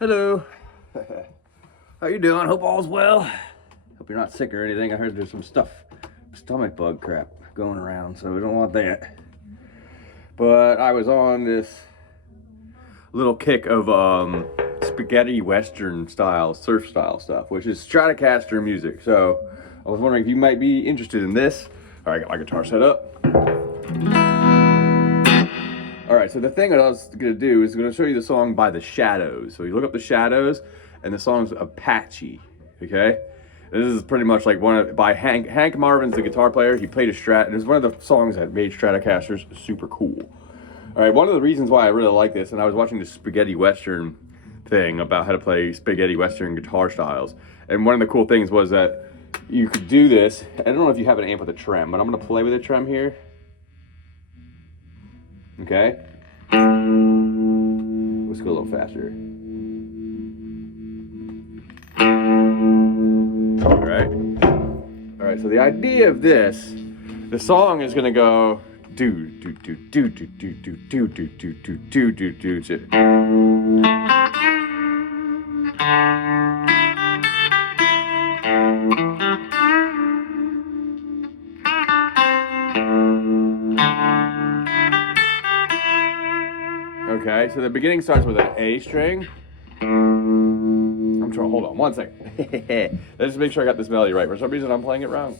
Hello. How you doing? Hope all's well. Hope you're not sick or anything. I heard there's some stomach bug crap going around, so we don't want that. But I was on this little kick of spaghetti western style, surf style stuff, which is Stratocaster music. So I was wondering if you might be interested in this. All right, I got my guitar set up. All right, so the thing that I was gonna do is gonna show you the song by The Shadows. So you look up The Shadows, and the song's Apache, okay? This is pretty much like by Hank Marvin's the guitar player. He played a Strat, and it's one of the songs that made Stratocasters super cool. All right, one of the reasons why I really like this, and I was watching this spaghetti western thing about how to play spaghetti western guitar styles, and one of the cool things was that you could do this. I don't know if you have an amp with a trem, but I'm gonna play with a trem here. Okay? Let's go a little faster. All right, so the idea of this, the song is gonna go do do do do do do do do do do do do do do. Okay, so the beginning starts with an A string. I'm trying, hold on one second. Let's just make sure I got this melody right. For some reason, I'm playing it wrong.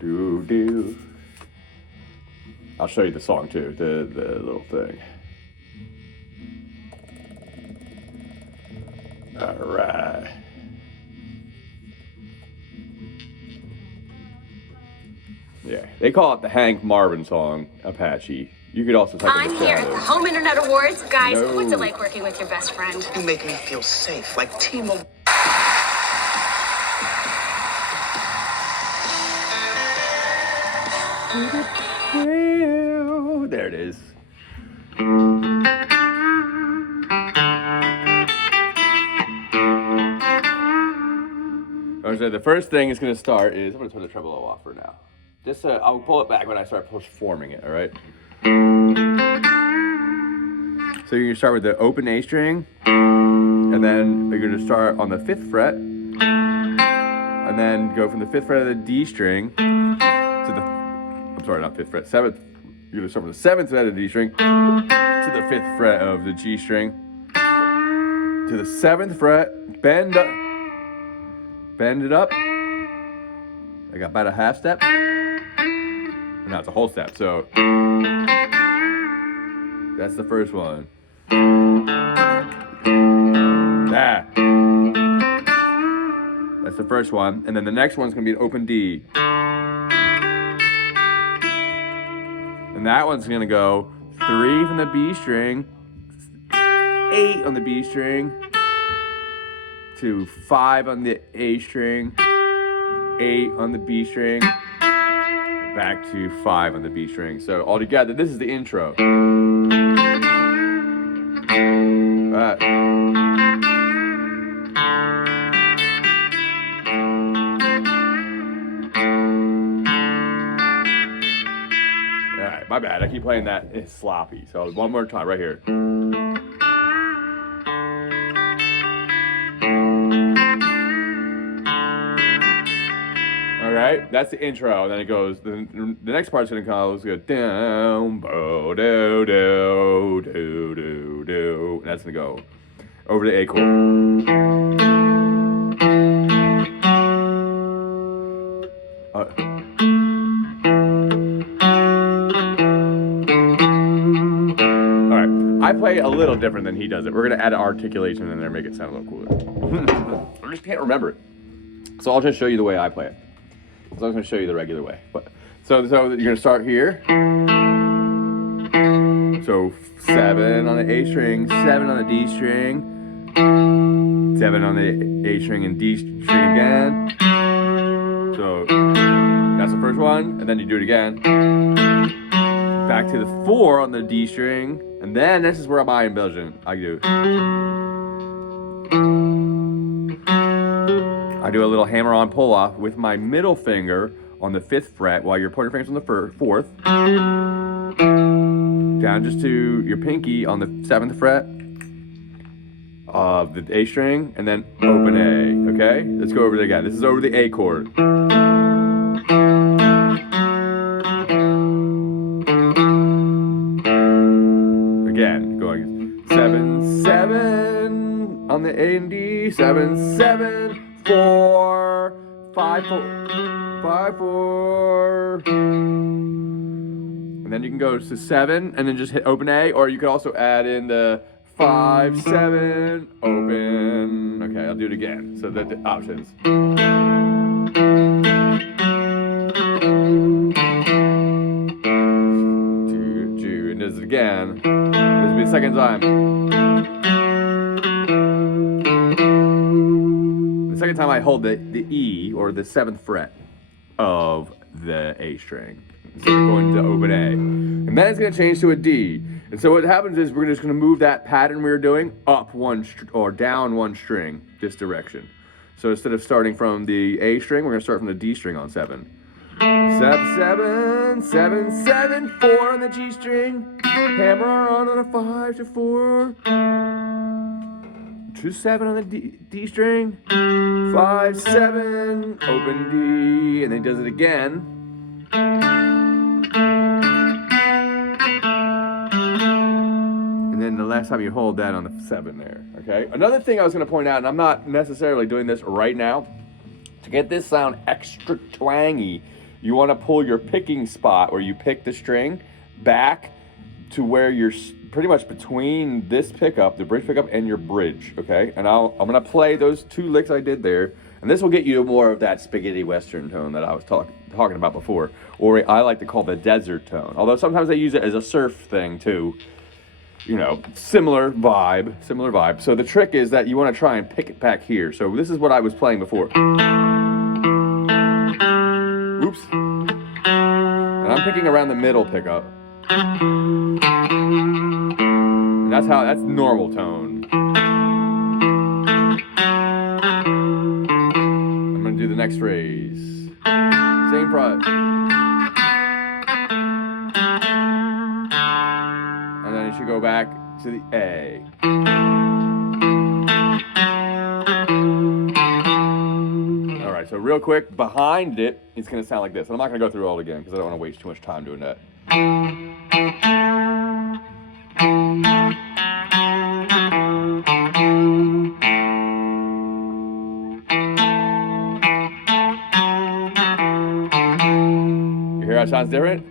Do, do. I'll show you the song too, the little thing. All right. Yeah, they call it the Hank Marvin song, Apache. You could also type I'm here at the Home Internet Awards. Guys, what's it like working with your best friend? You make me feel safe, like T-Mobile. There it is. So the first thing it's going to start is, I'm going to turn the tremolo off for now. Just I'll pull it back when I start performing it, all right? So you're going to start with the open A string, and then you're going to start on the 5th fret, and then go from the 5th fret of the D string to the, I'm sorry, not 5th fret, 7th. You're going to start from the 7th fret of the D string to the 5th fret of the G string, to the 7th fret, bend it up. I got about a half step. Now it's a whole step, so that's the first one. That's the first one, and then the next one's gonna be an open D. And that one's gonna go 3 from the B string, 8 on the B string, to 5 on the A string, 8 on the B string, back to 5 on the B string. So all together, this is the intro. Alright, my bad. I keep playing that. It's sloppy. So one more time, right here. Alright, that's the intro, and then it goes, the next part's gonna go down, bo, do, do, do, do, do, and that's gonna go over the A chord. Alright, I play a little different than he does it. We're gonna add articulation in there, make it sound a little cooler. I just can't remember it. So I'll just show you the way I play it. So I'm going to show you the regular way. But so you're going to start here. So 7 on the A string, 7 on the D string, 7 on the A string and D string again. So that's the first one, and then you do it again. Back to the 4 on the D string, and then this is where I'm embellishing. I do a little hammer-on pull-off with my middle finger on the 5th fret while your pointer finger's on the 4th. Down just to your pinky on the 7th fret. of the A string, and then open A, okay? Let's go over it again. This is over the A chord. Again, going 7, 7 on the A and D, 7, 7, 4, 5, 4, 5, 4. And then you can go to 7 and then just hit open A, or you could also add in the 5, 7, open. Okay, I'll do it again. So the options. And does it again. This will be the second time. The second time I hold the E, or the 7th fret of the A string. So we're going to open A. And then it's going to change to a D. And so what happens is we're just going to move that pattern we were doing up one or down one string, this direction. So instead of starting from the A string, we're going to start from the D string on 7. 7, 7, 7, 7, 4 on the G string. Hammer on a 5 to 4. 2, 7 on the D string. 5, 7, open D, and then he does it again. And then the last time you hold that on the 7 there, okay? Another thing I was going to point out, and I'm not necessarily doing this right now, to get this sound extra twangy, you want to pull your picking spot where you pick the string back to where you're pretty much between this pickup, the bridge pickup, and your bridge, okay? And I'm going to play those 2 licks I did there, and this will get you more of that spaghetti western tone that I was talking about before, or I like to call the desert tone. Although sometimes I use it as a surf thing too. You know, similar vibe. So the trick is that you want to try and pick it back here. So this is what I was playing before. Oops. And I'm picking around the middle pickup. And that's normal tone. I'm gonna do the next phrase. Same phrase. And then it should go back to the A. Alright, so real quick, behind it, it's going to sound like this. And I'm not going to go through it all again because I don't want to waste too much time doing that. You hear how it sounds different?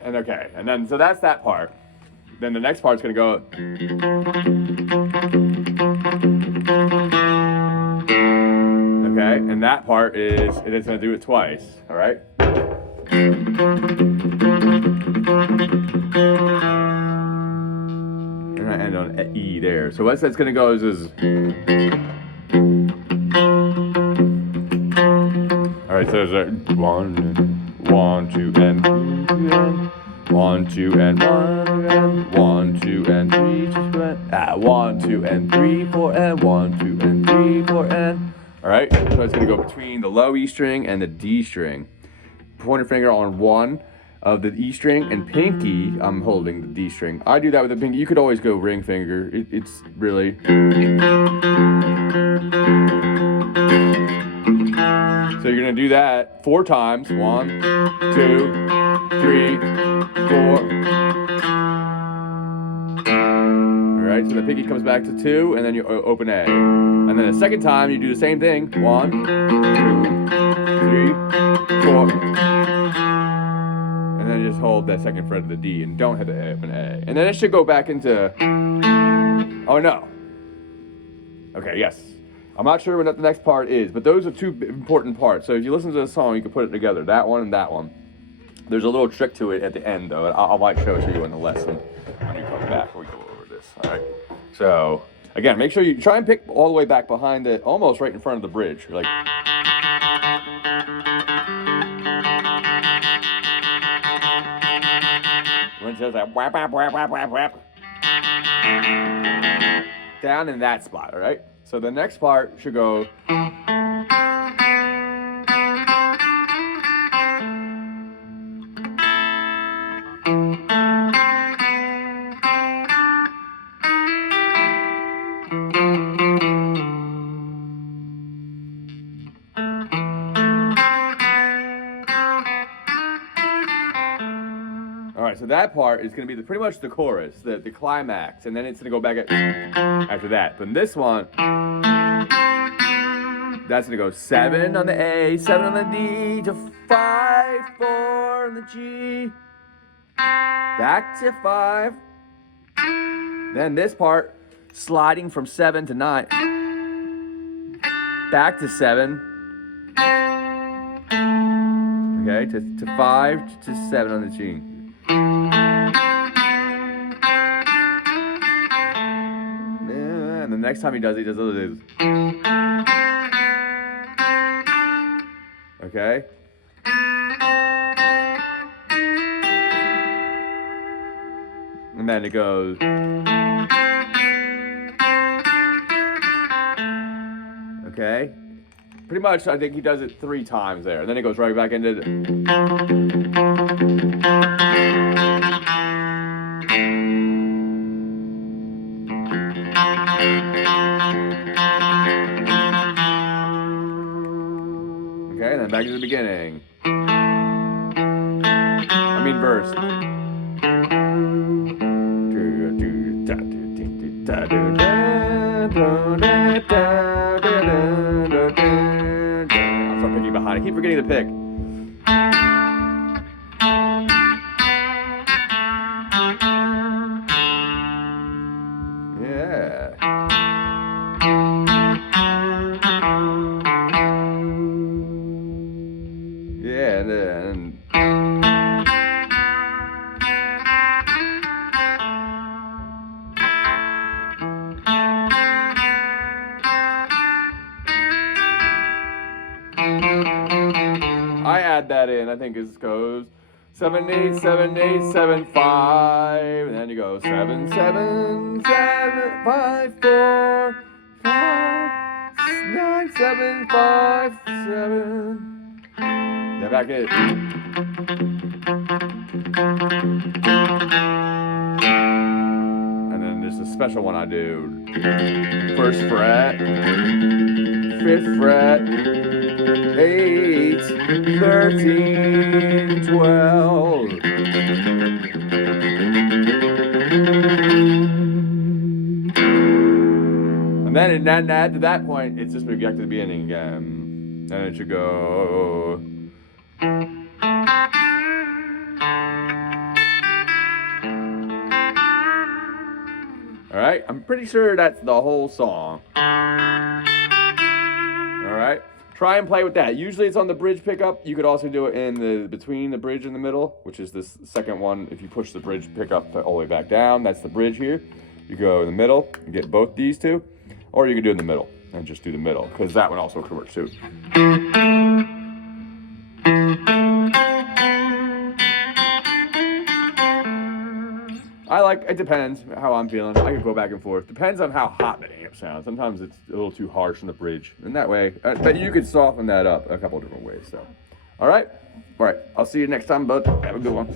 And okay, and then, so that's that part. Then the next part's gonna go. Okay, and that part is, it is gonna do it twice, all right? And I end on E there. So what that's gonna go is all right, so there's a 1, 2, and 1, 2, and 1, 1, 2, and 3, 1, 2, and 3, 4, and 1, 2, and 3, 4, and. All right, so it's gonna go between the low E string and the D string. Pointer finger on 1 of the E string, and pinky, I'm holding the D string. I do that with the pinky. You could always go ring finger. It's really. So you're gonna do that 4 times. 1, 2, 3, 4. All right, so the pinky comes back to 2, and then you open A. And then the second time you do the same thing. 1, 2, 3, 4. And then just hold that second fret of the D, and don't hit the open A. And then it should go back into. Oh no. Okay, yes. I'm not sure what the next part is, but those are 2 important parts. So if you listen to the song, you can put it together, that one and that one. There's a little trick to it at the end, though. I might show it to you in the lesson when you come back. We go over this. All right. So again, make sure you try and pick all the way back behind it, almost right in front of the bridge. Like. When it says that whap, whap, whap, whap, whap, whap. Down in that spot, all right? So the next part should go. right, so that part is going to be pretty much the chorus, the climax, and then it's going to go back after that. Then this one, that's going to go 7 on the A, 7 on the D, to 5, 4 on the G, back to 5. Then this part, sliding from 7 to 9, back to 7, okay, to 5, to 7 on the G. And the next time he does other things. Okay? And then it goes. Okay? Pretty much, I think he does it 3 times there. And then it goes right back into Okay, and then back to the beginning. I mean verse. I'll start picking behind. I keep forgetting to pick. Yeah. Yeah, and then. I add that in. I think it goes 7 8 7 8 7 5, and then you go 7 7 7 5 4 5 9 7 5 7. Then back in. And then there's a special one I do. 1st fret, 5th fret, 8, 13, 12. And then at that point, it's just moving back to the beginning again. And it should go. Alright, I'm pretty sure that's the whole song. Alright, try and play with that. Usually it's on the bridge pickup. You could also do it in the between the bridge and the middle, which is this second one. If you push the bridge pickup all the way back down, that's the bridge here. You go in the middle and get both these two, or you can do it in the middle and just do the middle, because that one also could work too. It depends how I'm feeling. I can go back and forth. Depends on how hot the amp sounds. Sometimes it's a little too harsh in the bridge. And that way, but you could soften that up a couple different ways. So, all right. I'll see you next time, bud. Have a good one.